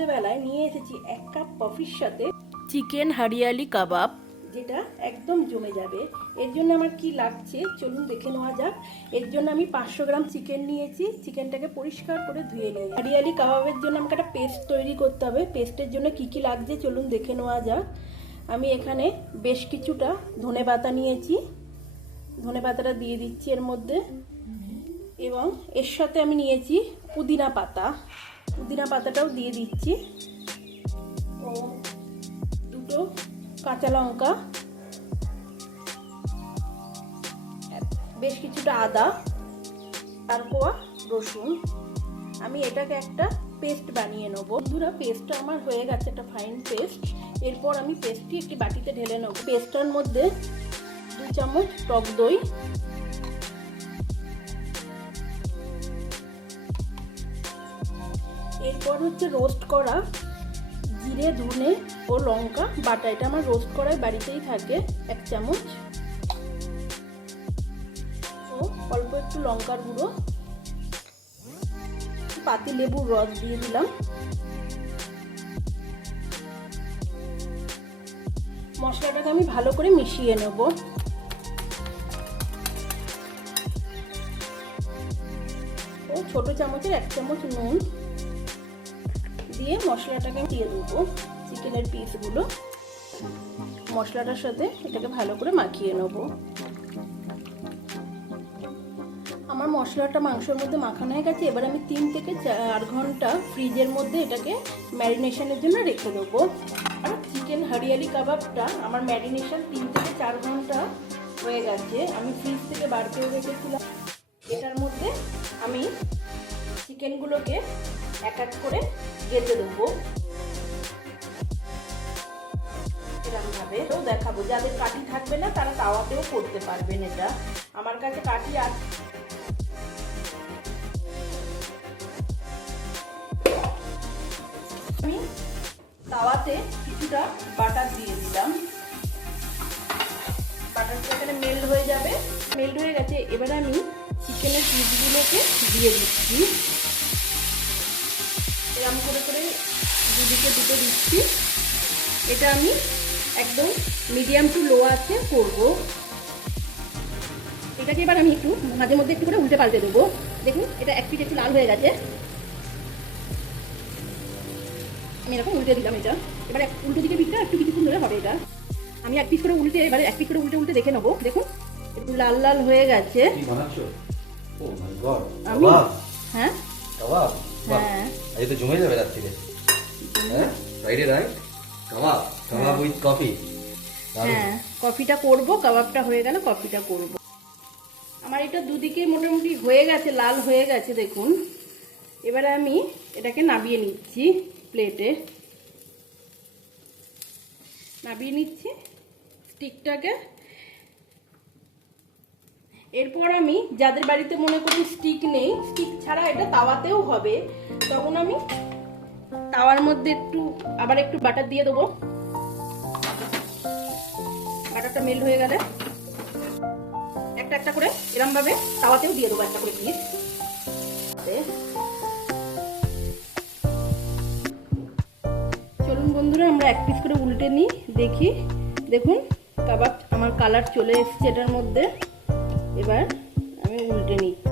সন্ধেবেলায় নিয়ে এসেছি 1 কাপ কফির সাথে চিকেন হরিয়ালি কাবাব, যেটা একদম জমে যাবে। এর জন্য আমার কি লাগছে চলুন দেখে নেওয়া যাক। এর জন্য আমি 500 গ্রাম চিকেন নিয়েছি। চিকেনটাকে পরিষ্কার করে ধুয়ে নিয়ে হরিয়ালি কাবাবের জন্য আমাকে একটা পেস্ট তৈরি করতে হবে। পেস্টের জন্য কি কি লাগছে চলুন দেখে নেওয়া যাক। আমি এখানে বেশ কিছুটা ধনেপাতা নিয়েছি, ধনেপাতাটা দিয়ে দিচ্ছি এর মধ্যে, এবং এর সাথে আমি নিয়েছি পুদিনা পাতা, পুদিনা পাতাটাও দিয়ে দিচ্ছি, ও 2টো কাঁচা লঙ্কা, বেশ কিছুটা আদা, আর কোয়া রসুন। আমি এটাকে একটা পেস্ট বানিয়ে নেবো। বন্ধুরা, পেস্টটা আমার হয়ে গেছে, একটা ফাইন পেস্ট। এরপর আমি পেস্টটি একটি বাটিতে ঢেলে নেব। পেস্টটার মধ্যে 2 চামচ টক দই, এরপর হচ্ছে রোস্ট করা জিরে, ধনে ও লঙ্কা বাটা। এটা আমার রোস্ট করাই বাড়িতেই থাকে, 1 চামচ, ও অল্প একটু লঙ্কার গুঁড়ো, পাতি লেবুর রস দিয়ে দিলাম। মশলাটাকে আমি ভালো করে মিশিয়ে নেব। ও ছোট চামচের 1 চামচ নুন দিয়ে মশলাটাকে দিয়ে দেবো। চিকেনের পিসগুলো মশলাটার সাথে এটাকে ভালো করে মাখিয়ে নেব। আমার মশলাটা মাংসের মধ্যে মাখানো হয়ে গেছে। এবার আমি 3 থেকে 4 ঘন্টা ফ্রিজের মধ্যে এটাকে ম্যারিনেশনের জন্য রেখে দেবো। আর চিকেন হরিয়ালি কাবাবটা আমার ম্যারিনেশন 3 থেকে 4 ঘন্টা হয়ে গেছে। আমি ফ্রিজ থেকে বার করে রেখেছিলাম। এটার মধ্যে আমি চিকেনগুলোকে এক এক করে গেঁথে দেবো এরকমভাবে। তো দেখাবো, যাদের কাঠি থাকবে না তারা তাওয়াতেও করতে পারবেন। এটা আমার কাছে কাঠি আছে। আমি তাওয়াতে কিছুটা বাটার দিয়ে দিলাম। বাটারটা এখানে মেল্ট হয়ে যাবে। মেল্ট হয়ে গেছে। এবারে আমি চিকেনের পিসগুলোকে দিয়ে দিচ্ছি। এরকম করে করে দুদিকে দুটো দিচ্ছি। এটা আমি একদম মিডিয়াম টু লো আছে করব। এটাকে এবার আমি একটু মাঝে মধ্যে একটু করে উল্টে পাল্টে দেবো। দেখুন, এটা এক পিঠ একটু লাল হয়ে গেছে। আমি এরকম উল্টে দিলাম। এটা এবার উল্টো দিকে পিঠটা একটু কিছুক্ষণ ধরে হবে। এটা আমি এক পিস করে উল্টে, এবারে এক পিস করে উল্টে উল্টে দেখে নেবো। দেখুন, একটু লাল লাল হয়ে গেছে। আমি হ্যাঁ হ্যাঁ, এই তো জমে যাবে রাত থেকে। হ্যাঁ, Friday right, kebab, kebab with coffee. হ্যাঁ, কফিটা করব। কাবাবটা হয়ে গেল, কফিটা করব। আমার এটা দুদিকে মোটামুটি হয়ে গেছে, লাল হয়ে গেছে দেখুন। এবারে আমি এটাকে নামিয়ে নিচ্ছি প্লেটে, নামিয়ে নিচ্ছি স্টিকটাকে। এরপর আমি, যাদের বাড়িতে মনে করুন স্টিক নেই, স্টিক ছাড়া এটা তাওয়াতেও হবে, তখন আমি তাওয়ার মধ্যে আবার একটু বাটার দিয়ে দেবো। বাটারটা মেল্ট হয়ে গেলে একটা একটা করে এরকম ভাবে তাওয়াতেও দিয়ে দেবো একটা করে পিস। চলুন বন্ধুরা, আমরা এক পিস করে উল্টে নিই, দেখি। দেখুন, কাবাব আমার কালার চলে এসেছে এটার মধ্যে। এবার আমি উল্টে নিচ্ছি।